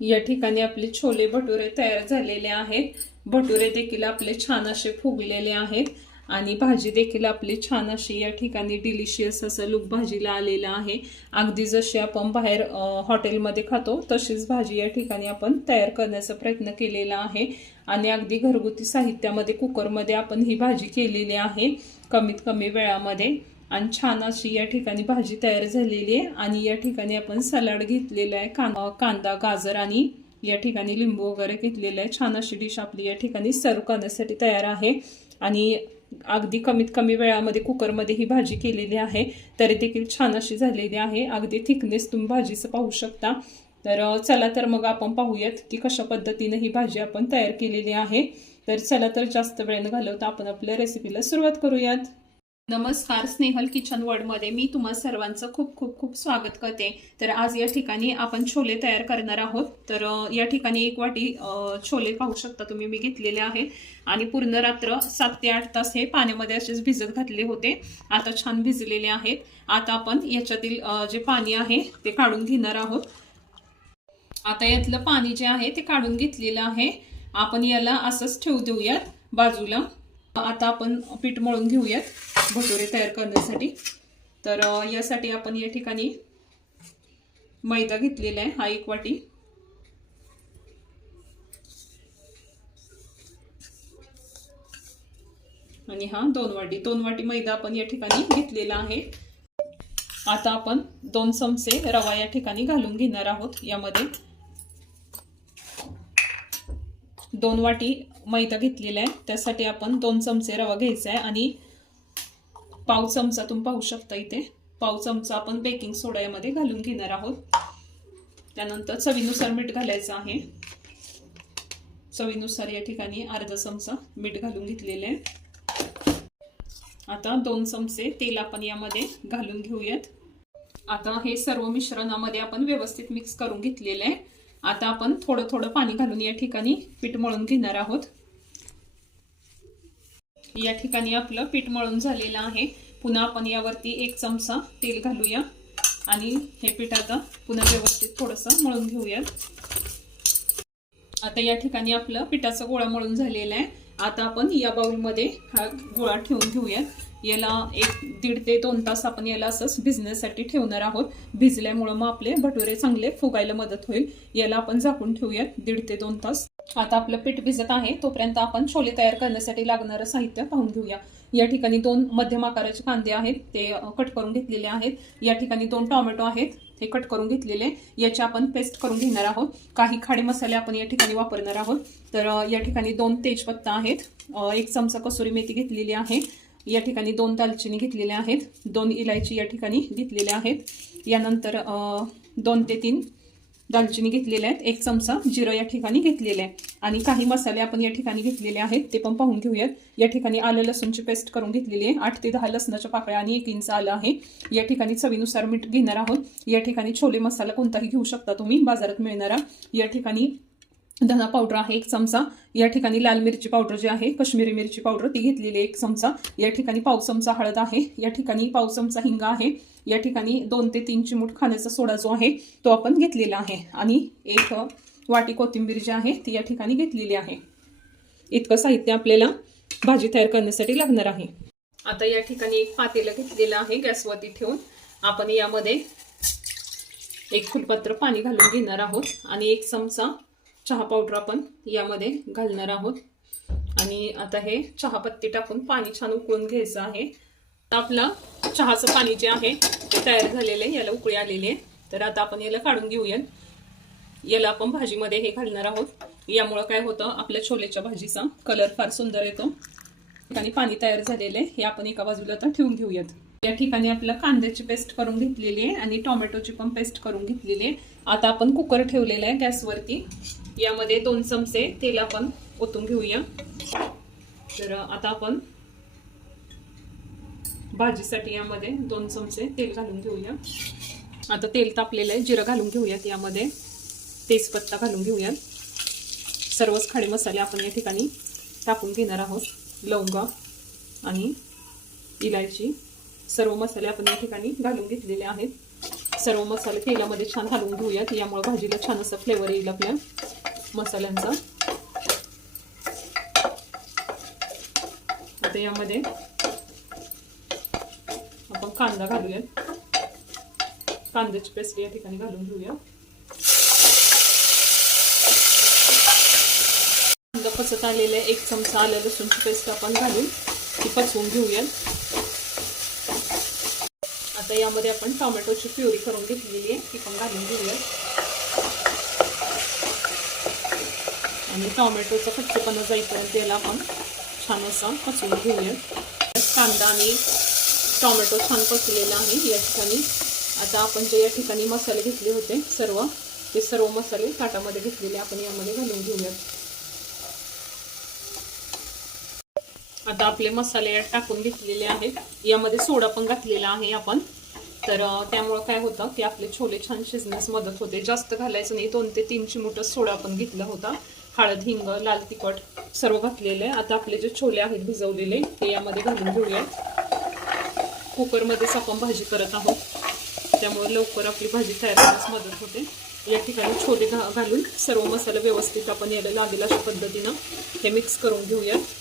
या ठिकाणी आपले छोले भटुरे तयार झालेले आहेत। भटुरे देखील आपले छान असे फुगलेले आहेत आणि भाजी देखील आपली छान अशी या ठिकाणी डिलिशियस असं लुक भाजीला आलेला आहे। अगदी जशी आपण बाहेर हॉटेलमध्ये खातो तशीच भाजी या ठिकाणी आपण तयार करण्याचा प्रयत्न केलेला आहे आणि अगदी घरगुती साहित्यामध्ये कुकरमध्ये आपण ही भाजी केलेली आहे कमीत कमी वेळामध्ये आणि छान अशी या ठिकाणी भाजी तयार झालेली आहे। आणि या ठिकाणी आपण सलाड घेतलेला आहे, कांदा गाजर आणि या ठिकाणी लिंबू वगैरे घेतलेला आहे। छान अशी डिश आपली या ठिकाणी सर्व करण्यासाठी तयार आहे आणि अगदी कमीत कमी वेळामध्ये कुकरमध्ये ही भाजी केलेली आहे तरी देखील छान अशी झालेली आहे। अगदी थिकनेस तुम्ही भाजीचं पाहू शकता। तर चला तर मग आपण पाहूयात की कशा पद्धतीने ही भाजी आपण तयार केलेली आहे। तर चला तर जास्त वेळ न घालवता आपण आपल्या रेसिपीला सुरुवात करूयात। नमस्कार, स्नेहल किचन वर्ल्ड मध्ये मी तुम्हा सर्वांचं खूप खूप खूप स्वागत करते। तर आज या ठिकाणी आपण छोले तयार करणार आहोत। तर या ठिकाणी 1 वाटी छोले पाहू शकता तुम्ही मी घेतलेले आहेत आणि पूर्ण रात्र 7 ते 8 तास हे पाण्यामध्ये असेच भिजत घातले होते। आता छान भिजलेले आहेत। आता आपण याच्यातील जे पाणी आहे ते काढून घेणार आहोत। आता यातलं पाणी जे आहे ते काढून घेतलेलं आहे। आपण याला असंच ठेवू देऊयात बाजूला। आता आपण पीठ मळून घेऊयात भटुरे तयार करण्यासाठी। तर यासाठी आपण या ठिकाणी मैदा घेतलेला आहे, हा 1 वाटी आणि हा 2 वाटी मैदा आपण या ठिकाणी घेतलेला आहे। आता आपण 2 चमचे रवा या ठिकाणी घालून घेणार आहोत। यामध्ये 2 वाटी मैदा घेतलेला आहे त्यासाठी आपण 2 चमचे रवा घ्यायचा आहे आणि पाव चमचा तुम्ही पाहू शकता इथे पाव चमचा आपण बेकिंग सोडा यामध्ये घालून घेणार आहोत। त्यानंतर चवीनुसार मीठ घालायचं आहे। चवीनुसार या ठिकाणी अर्धा चमचा मीठ घालून घेतलेले आहे। आता 2 चमचे तेल आपण यामध्ये घालून घेऊयात। आता हे सर्व मिश्रणामध्ये आपण व्यवस्थित मिक्स करून घेतलेले आहे। आता आपण थोडं थोडं पाणी घालून या ठिकाणी पीठ मळून घेणार आहोत। या ठिकाणी आपलं पीठ मळून झालेलं आहे। पुन्हा आपण यावरती 1 चमचा तेल घालूया आणि हे पीठ आता पुन्हा व्यवस्थित थोडंसं मळून घेऊयात। आता या ठिकाणी आपलं पिठाचा गोळा मळून झालेला आहे। आता आपण या बाउलमध्ये हा गोळा ठेवून घेऊयात। याला 1.5 ते 2 तास आपण याला असंच भिजण्यासाठी ठेवणार आहोत। भिजल्यामुळे मग आपले भटुरे चांगले फुगायला मदत होईल। याला आपण झाकून ठेवूयात 1.5 ते 2 तास। आता आपलं पीठ भिजत आहे तोपर्यंत आपण छोले तयार करण्यासाठी लागणारं साहित्य पाहून घेऊया। या ठिकाणी 2 मध्यम आकाराचे कांदे आहेत ते कट करून घेतलेले आहेत। या ठिकाणी 2 टोमॅटो आहेत हे कट करून घेतलेले, याची आपण पेस्ट करून घेणार आहोत। काही खडे मसाले आपण या ठिकाणी वापरणार आहोत। तर या ठिकाणी 2 तेजपत्ता आहेत, 1 चमचा कसुरी मेथी घेतलेली आहे। या ठिकाणी 2 दालचिनी घेतलेल्या आहेत, 2 इलायची या ठिकाणी घेतलेल्या आहेत। यानंतर 2 ते 3 दालचिनी घेतलेल्या आहेत, 1 चमचा जिरं या ठिकाणी घेतलेलं आहे आणि काही मसाले आपण या ठिकाणी घेतलेले आहेत ते पण पाहून घेऊयात। या ठिकाणी आलं लसूणची पेस्ट करून घेतलेली आहे, 8 ते 10 लसणाच्या पाकळ्या आणि 1 इंच आलं आहे। या ठिकाणी चवीनुसार मीठ घेणार आहोत। या ठिकाणी छोले मसाला कोणताही घेऊ शकता तुम्ही बाजारात मिळणारा। या ठिकाणी धना पावडर आहे 1 चमचा। या ठिकाणी लाल मिरची पावडर जी आहे कश्मीरी मिरची पावडर ती घेतलेली 1 चमचा। या ठिकाणी पाव चमचा हळद आहे। या ठिकाणी पाव चमचा हिंग आहे। या ठिकाणी 2 ते 3 चिमूट खाण्याचा सोडा जो आहे तो आपण घेतलेला आहे आणि 1 वाटी कोथिंबीर जी आहे ती या ठिकाणी घेतलेली आहे। इतकं साहित्य आपल्याला भाजी तयार करण्यासाठी लागणार आहे। आता या ठिकाणी 1 पातेलं घेतलेलं आहे गॅसवरती ठेवून आपण यामध्ये 1 फुलपात्र पाणी घालून घेणार आहोत आणि 1 चमचा चहा पावडर आपण यामध्ये घालणार आहोत आणि आता हे चहा पत्ती टाकून पाणी छान उकळून घ्यायचं आहे। आपला चहाचं पाणी जे आहे ते तयार झालेलं आहे, याला उकळी आलेली आहे। तर आता आपण याला काढून घेऊयात। याला आपण भाजीमध्ये हे घालणार आहोत। यामुळे काय होतं आपल्या छोलेच्या भाजीचा कलर फार सुंदर येतो। ठिकाणी पाणी तयार झालेलं आहे, हे आपण एका बाजूला आता ठेवून घेऊयात। या ठिकाणी आपलं कांद्याची पेस्ट करून घेतलेली आहे आणि टोमॅटोची पण पेस्ट करून घेतलेली आहे। आता आपण कुकर ठेवलेला आहे गॅसवरती। यामध्ये 2 चमचे तेल आपण ओतून घेऊया। तर आता आपण भाजीसाठी यामध्ये 2 चमचे तेल घालून घेऊया। आता तेल तापलेलं आहे, जिरं घालून घेऊयात, यामध्ये तेजपत्ता घालून घेऊयात। सर्वच खडे मसाले आपण या ठिकाणी टाकून घेणार आहोत। लवंगा आणि इलायची सर्व मसाले आपण या ठिकाणी घालून घेतलेले आहेत। सर्व मसाले तेलामध्ये छान हलवून घेऊयात, यामुळे भाजीला छान असं फ्लेवर येईल आपल्या मसाल्यांचा. आता यामध्ये आपण कांदा घालूयात, कांद्याची पेस्ट या ठिकाणी घालून घेऊया. कांदा पचत आलेले 1 चमचा आलं लसूणची पेस्ट आपण घालून ती पचवून घेऊयात. आता यामध्ये आपण टोमॅटोची प्युरी करून घेतलेली आहे ती पण घालून घेऊयात आणि टोमॅटोचा कच्चेपणा जाईपर्यंत याला आपण छान असा पचवून घेऊयात. कांदा आणि टोमॅटो छान पचलेला आहे या ठिकाणी. आता आपण जे या ठिकाणी मसाले घेतले होते ते सर्व मसाले ताटामध्ये घेतलेले आपण यामध्ये घालून घेऊयात. आता आपले मसाले यात टाकून घेतलेले आहेत. यामध्ये सोडा पण घातलेला आहे आपण, तर त्यामुळे काय होतं की आपले छोले छान शिजण्यास मदत होते. जास्त घालायचं नाही, 2 ते 3 चिमूट सोडा आपण घेतला होता. हळद, हिंग, लाल तिखट सर्व घातलेले. आता आपले जे छोले आहेत भिजवलेले ते यामध्ये घालून घेऊयात. कुकरमध्येच आपण भाजी करत आहोत, त्यामुळे लवकर आपली भाजी तयार होण्यास मदत होते. या ठिकाणी छोले घालून सर्व मसाले व्यवस्थित आपण याला लागेल अशा पद्धतीनं हे मिक्स करून घेऊयात.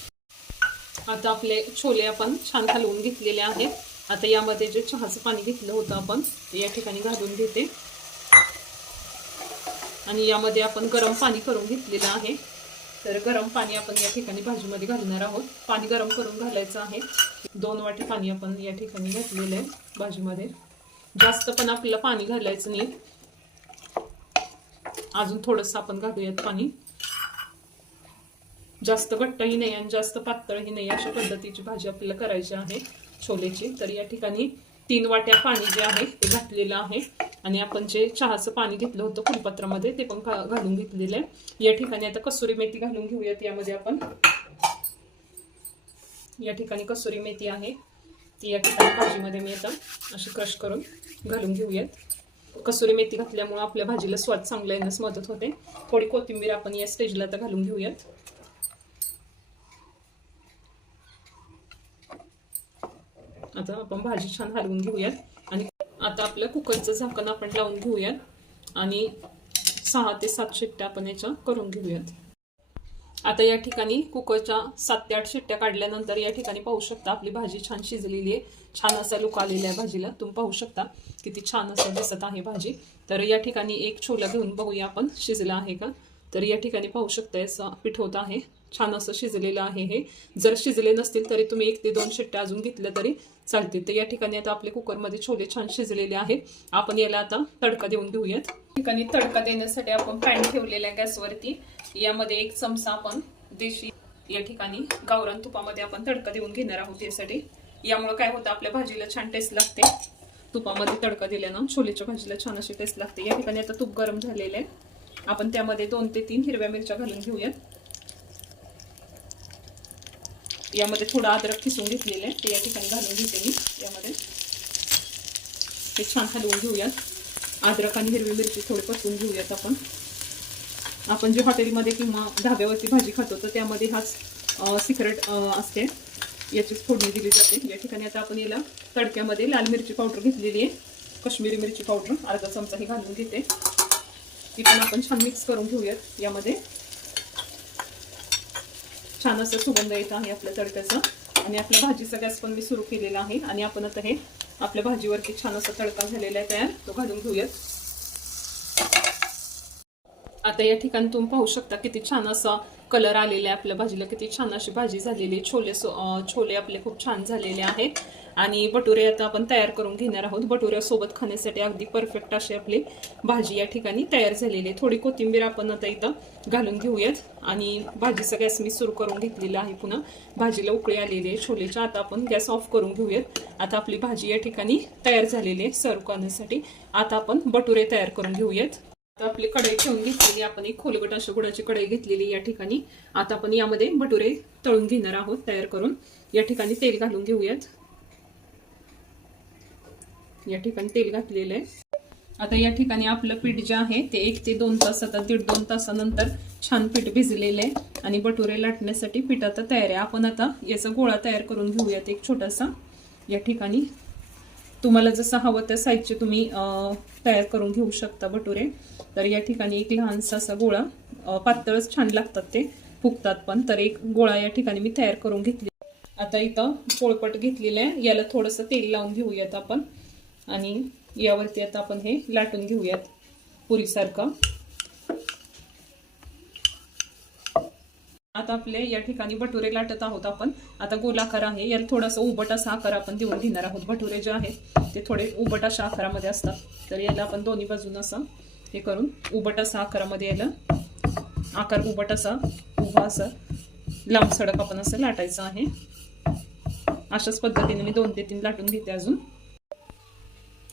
आता आपले छोले आपण छान हलवून घेतलेले आहेत. आता यामध्ये जे चहाचं पाणी घेतलं होतं आपण ते या ठिकाणी घालून घेते आणि यामध्ये आपण गरम पाणी करून घेतलेलं आहे. तर गरम पाणी आपण या ठिकाणी भाजीमध्ये घालणार आहोत. पाणी गरम करून घालायचं आहे. 2 वाटी पाणी आपण या ठिकाणी घातलेलं आहे भाजीमध्ये. जास्त पण आपल्याला पाणी घालायचं नाही, अजून थोडंसं आपण घालूयात पाणी. जास्त घट्टही नाही आणि जास्त पातळही नाही अशा पद्धतीची भाजी आपल्याला करायची आहे छोलेची. तर या ठिकाणी 3 वाट्या पाणी जे आहे ते घातलेलं आहे आणि आपण जे चहाचं पाणी घेतलं होतं फुलपत्रामध्ये ते पण घालून घेतलेलं आहे. या ठिकाणी आता कसुरी मेथी घालून घेऊयात. यामध्ये आपण या ठिकाणी कसुरी मेथी आहे ती या ठिकाणी भाजीमध्ये मी आता अशी क्रश करून घालून घेऊयात. कसुरी मेथी घातल्यामुळे आपल्या भाजीला स्वाद चांगला येण्यास मदत होते. थोडी कोथिंबीर आपण या स्टेजला आता घालून घेऊयात. आता आपण भाजी छान हलवून घेऊयात आणि आता आपलं कुकरचं झाकण आपण लावून घेऊयात आणि 6 ते 7 शिट्ट्या आपण याच्या करून घेऊयात. आता या ठिकाणी कुकरच्या 7 ते 8 शिट्ट्या काढल्यानंतर या ठिकाणी पाहू शकता आपली भाजी छान शिजलेली आहे. छान असा लुक आलेला आहे भाजीला. तुम्ही पाहू शकता किती छान असं दिसत आहे भाजी. तर या ठिकाणी एक छोला घेऊन बघूया आपण शिजला आहे का. तर या ठिकाणी पाहू शकता असं पिठवत आहे, छान असं शिजलेलं आहे हे. जर शिजले नसतील तरी तुम्ही 1 ते 2 शिट्ट्या अजून घेतल्या तरी चालतील. तर या ठिकाणी आता आपले कुकरमध्ये छोले छान शिजलेले आहेत. आपण याला आता तडका देऊन घेऊयात. ठिकाणी तडका देण्यासाठी आपण पॅन ठेवलेला आहे गॅसवरती. यामध्ये 1 चमचा आपण देशी या ठिकाणी गावरान तुपामध्ये आपण तडका देऊन घेणार आहोत. यासाठी यामुळे काय होतं आपल्या भाजीला छान टेस्ट लागते. तुपामध्ये तडका दिल्यानं छोलेच्या भाजीला छान अशी टेस्ट लागते. या ठिकाणी आता तूप गरम झालेलं आहे. आपण त्यामध्ये 2 ते 3 हिरव्या मिरच्या घालून घेऊयात. यामध्ये थोडा अद्रक किसून घेतलेलं आहे ते या ठिकाणी घालून घेते मी. यामध्ये हे छान हलवून घेऊयात. अद्रक आणि हिरवी मिरची थोडी पचवून घेऊयात. आपण जे हॉटेलमध्ये किंवा ढाब्यावरती भाजी खातो तर त्यामध्ये हाच सिक्रेट असते, याचीच फोडणी दिली जाते. या ठिकाणी आता आपण याला तडक्यामध्ये लाल मिरची पावडर घेतलेली आहे, काश्मीरी मिरची पावडर अर्धा चमचा हे घालून घेते. ती पण आपण छान मिक्स करून घेऊयात. यामध्ये छान असं सुगंध येत आहे आपल्या तडक्याचा आणि आपल्या भाजीचा गॅस पण मी सुरू केलेला आहे आणि आपण आता हे आपल्या भाजीवरती छान असा तडका झालेला आहे तयार, तो घालून घेऊयात. आता या ठिकाणी तुम्ही पाहू शकता किती छान असा कलर आलेला आहे आपल्या भाजीला, किती छान अशी भाजी झालेली. छोले आपले खूप छान झालेले आहेत आणि भटुरे आता आपण तयार करून घेणार आहोत. भटुऱ्यासोबत खाण्यासाठी अगदी परफेक्ट अशी आपली भाजी या ठिकाणी तयार झालेली आहे. थोडी कोथिंबीर आपण आता इथं घालून घेऊयात आणि भाजीचा गॅस मी सुरू करून घेतलेला आहे. पुन्हा भाजीला उकळी आलेली आहे छोलेच्या. आता आपण गॅस ऑफ करून घेऊयात. आता आपली भाजी या ठिकाणी तयार झालेली आहे सर्व करण्यासाठी. आता आपण भटुरे तयार करून घेऊयात. आता आपली कढई ठेवून घेतलेली आपण एक खोलगट अशा गुळाची कढई घेतलेली या ठिकाणी. आता आपण यामध्ये भटुरे तळून घेणार आहोत तयार करून. या ठिकाणी तेल घालून घेऊयात. या ठिकाणी तेल घातलेलं आहे. आता या ठिकाणी आपलं पीठ जे आहे ते 1 ते 2 तास, आता 1.5-2 तासानंतर छान पीठ भिजलेलं आहे आणि भटुरे लाटण्यासाठी पीठ आता तयार आहे. आपण आता याचा गोळा तयार करून घेऊयात एक छोटासा. या ठिकाणी तुम्हाला जसं हवं त्या साईजचे तुम्ही तयार करून घेऊ शकता भटुरे. तर या ठिकाणी एक लहानसा असा गोळा, पातळच छान लागतात ते, फुगतात पण. तर एक गोळा या ठिकाणी मी तयार करून घेतली. आता इथं पोळपट घेतलेलं आहे, याला थोडंसं तेल लावून घेऊयात आपण आणि यावरती आता आपण हे लाटून घेऊयात पुरीसारखं. आता आपले या ठिकाणी भटुरे लाटत आहोत आपण. आता गोलाकार आहे, याला थोडासा उभट असा आकार आपण देऊन घेणार आहोत. भटुरे जे आहेत ते थोडे उभट अशा आकारामध्ये असतात, तर याला आपण दोन्ही बाजून असं हे करून उभट असा आकारामध्ये याला आकार उभट असा उभा असा लांब सडक आपण असं लाटायचं आहे. अशाच पद्धतीने मी 2 ते 3 लाटून घेते अजून.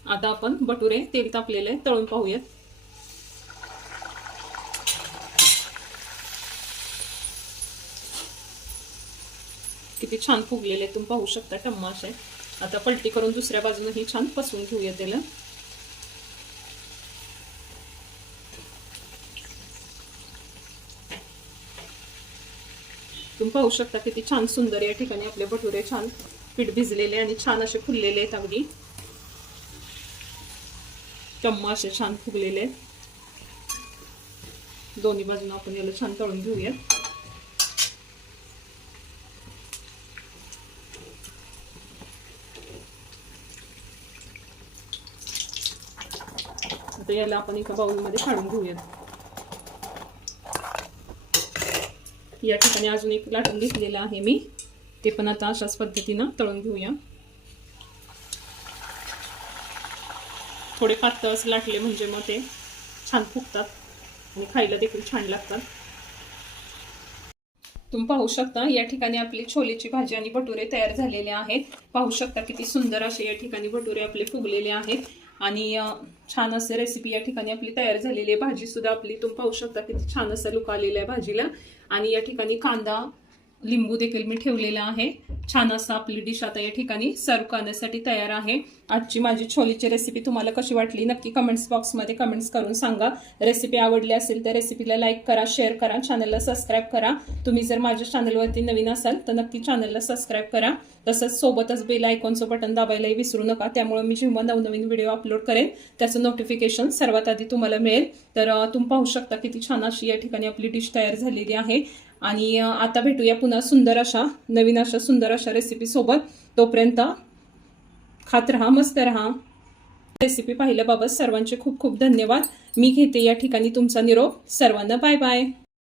आता आपण भटुरे तेल तापलेले तळून पाहूयात. किती छान फुगलेले तुम्ही पाहू शकता, टम्मा असे. आता पलटी करून दुसऱ्या बाजूनही छान पसवून घेऊया त्याला. तुम्ही पाहू शकता किती छान सुंदर या ठिकाणी आपले भटुरे छान पीठ भिजलेले आणि छान असे फुललेले आहेत. अगदी टम्मा असे छान फुगलेले आहेत. दोन्ही बाजून आपण याला छान तळून घेऊया. आता याला आपण एका बाउलमध्ये काढून घेऊयात. या ठिकाणी अजून एक लाटून घेतलेलं आहे मी, ते पण आता अशाच पद्धतीनं तळून घेऊया. थोडे पातळ लाटले म्हणजे मग ते छान फुगतात आणि खायला देखील छान लागतात. तुम्ही पाहू शकता या ठिकाणी आपली छोलेची भाजी आणि भटुरे तयार झालेले आहेत. पाहू शकता किती सुंदर असे या ठिकाणी भटुरे आपले फुगलेले आहेत आणि छान असे रेसिपी या ठिकाणी आपली तयार झालेली आहे. भाजी सुद्धा आपली तुम्ही पाहू शकता किती छान असं लुक आलेलं आहे भाजीला. आणि या ठिकाणी कांदा लिंबू देखील मी ठेवलेला आहे. छान असं आपली डिश आता या ठिकाणी सर्व करण्यासाठी तयार आहे. आजची माझी छोलेची रेसिपी तुम्हाला कशी वाटली नक्की कमेंट्स बॉक्समध्ये कमेंट्स करून सांगा. रेसिपी आवडली असेल तर रेसिपीला लाईक करा, शेअर करा, चॅनलला सबस्क्राईब करा. तुम्ही जर माझ्या चॅनलवरती नवीन असाल तर नक्की चॅनलला सबस्क्राईब करा. तसंच सोबतच बेल आयकॉनचं बटन दाबायलाही विसरू नका. त्यामुळे मी जेव्हा नवनवीन व्हिडिओ अपलोड करेन त्याचं नोटिफिकेशन सर्वात आधी तुम्हाला मिळेल. तर तुम्ही पाहू शकता किती छान अशी या ठिकाणी आपली डिश तयार झालेली आहे. आणि आता भेटूया पुन्हा सुंदर अशा नवीन अशा सुंदर अशा रेसिपी सोबत. तोपर्यंत खात रहा, मस्त रहा. रेसिपी पाहिल्याबाबत सर्वांचे खूप खूप धन्यवाद. मी घेते या ठिकाणी तुमचा निरोप. सर्वांना बाय बाय.